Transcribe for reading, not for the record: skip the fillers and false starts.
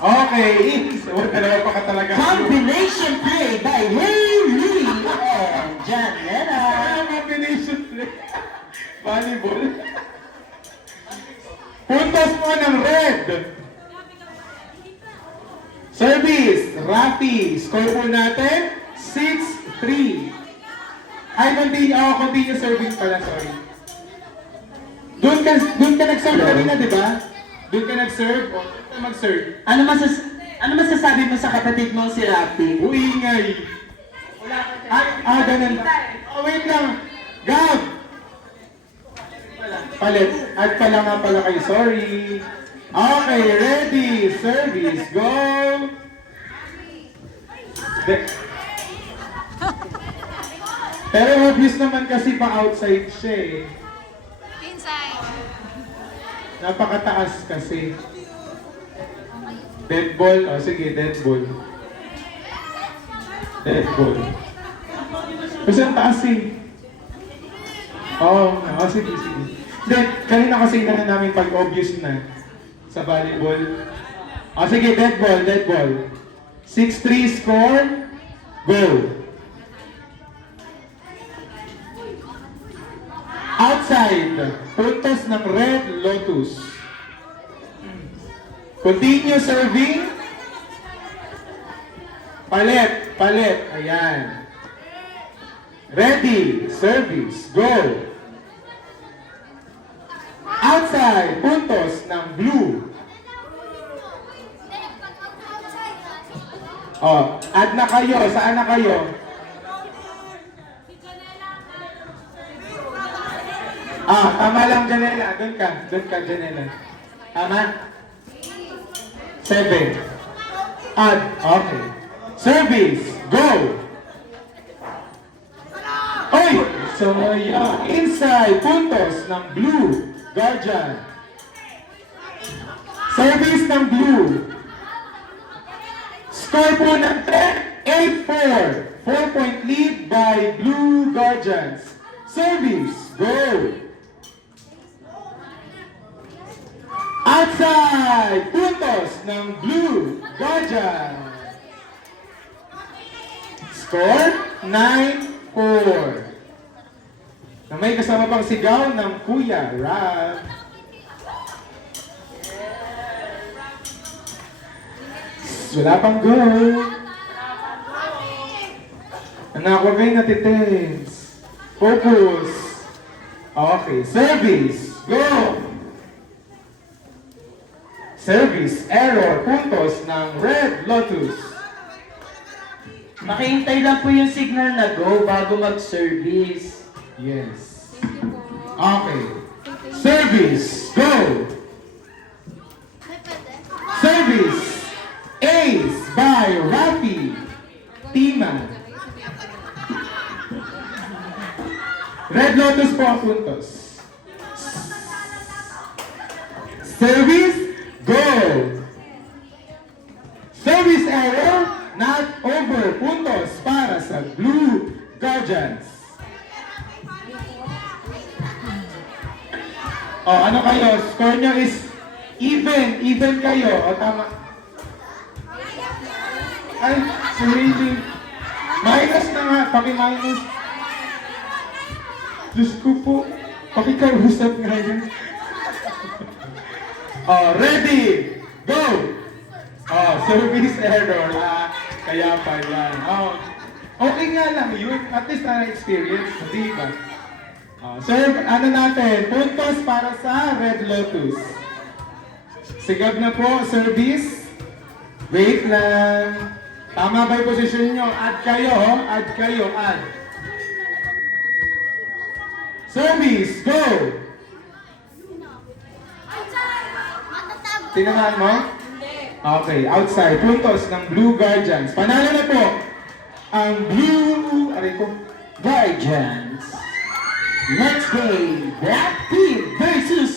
Okay, dalawa pa ka talaga. Combination play by Hailey and Janetta. Combination play. Volleyball. Puntos mo ng red. Service, Rafi. Score po natin, 6-3. Ay, continue serving pala, sorry. Doon ka nag-serve kanina, di ba? Doon ka nag-serve, o doon ka mag-serve. Ano masasabi mo sa kapatid mo si Rafi? Uingay. Ganun. Oh, wait lang. Gab! Palit. At pala nga pala kayo, sorry. Okay, ready. Service, go! Pero obvious naman kasi pa-outside siya eh. Inside. Napakataas kasi. Dead ball. O sige, dead ball. Dead ball. Kasi ang taas eh. Oo, sige. Then, kanina kasi na namin pag obvious na sa volleyball. O sige, dead ball. 6-3 score. Go. Outside. Puntos ng Red Lotus. Continue serving. Palit. Ayan. Ready. Service. Go. Outside. Puntos ng blue. Oh, add na kayo. Saan na kayo? Tama lang, Janela. Doon ka, Janela. Tama? 7. Add. Okay. Service. Go. Oy! So, inside. Puntos ng blue. Guardian. Service ng blue. Score po ng 8-4. 4-point lead by Blue Guardians. Service. Go. Outside. Puntos ng Blue Guardians. Score 9-4. Na may kasama pang sigaw ng Kuya Rab. Wala pang goal. Anak, huwag kayo natitense. Focus. Okay, service. Go! Service, error, puntos ng Red Lotus. Makihintay lang po yung signal na go bago mag-service. Yes. Okay. Service, go! Service, ace by Rafi. Tima. Red Lotus po ang puntos. Service, go! Service error, not over. Puntos para sa Blue Guardians. Ano kayo? Score nyo is even. Even kayo. O tama. Ay, sorry. Minus na nga. Paki-minus. Diyos ko po. Pakikausap nga yun. Ready! Go! Service error. Kaya pa yan. Okay nga lang yun. At least na-experience. Di ba? Serve, natin? Puntos para sa Red Lotus. Sigab na po, service. Wait lang. Tama ba yung position nyo? Add kayo. Service, go! Tinamaan mo? Okay, outside. Puntos ng Blue Guardians. Panalo na po ang Blue Guardians. Next game, Black Team versus